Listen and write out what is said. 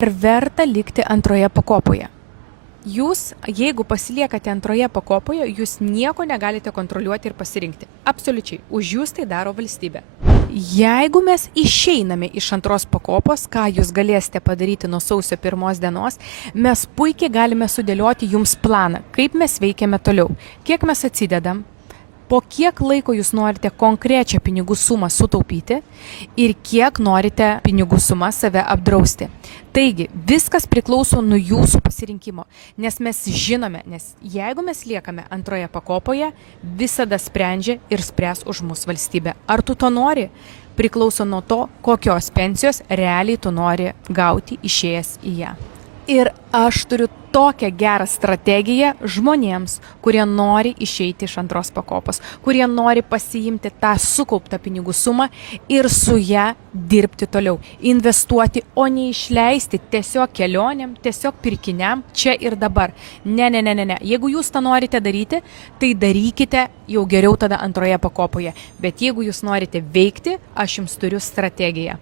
Ar verta likti antroje pakopoje? Jūs, jeigu pasiliekate antroje pakopoje, jūs nieko negalite kontroliuoti ir pasirinkti. Absoliučiai. Už jūs tai daro valstybė. Jeigu mes išeiname iš antros pakopos, ką jūs galėsite padaryti nuo sausio 1 dienos, mes puikiai galime sudėlioti jums planą, kaip mes veikiame toliau, kiek mes atsidedam, po kiek laiko jūs norite konkrečią pinigų sumą sutaupyti ir kiek norite pinigų sumą save apdrausti. Taigi, viskas priklauso nuo jūsų pasirinkimo, nes mes žinome, nes jeigu mes liekame antroje pakopoje, visada sprendžia ir spręs už mus valstybė. Ar tu to nori? Priklauso nuo to, kokios pensijos realiai tu nori gauti išėjęs į ją. Ir aš turiu tokią gerą strategiją žmonėms, kurie nori išeiti iš antros pakopos, kurie nori pasiimti tą sukauptą pinigų sumą ir su ją dirbti toliau, investuoti, o ne išleisti tiesiog kelionėm, tiesiog pirkiniam čia ir dabar. Ne. Jeigu jūs tą norite daryti, tai darykite jau geriau tada antroje pakopoje. Bet jeigu jūs norite veikti, aš jums turiu strategiją.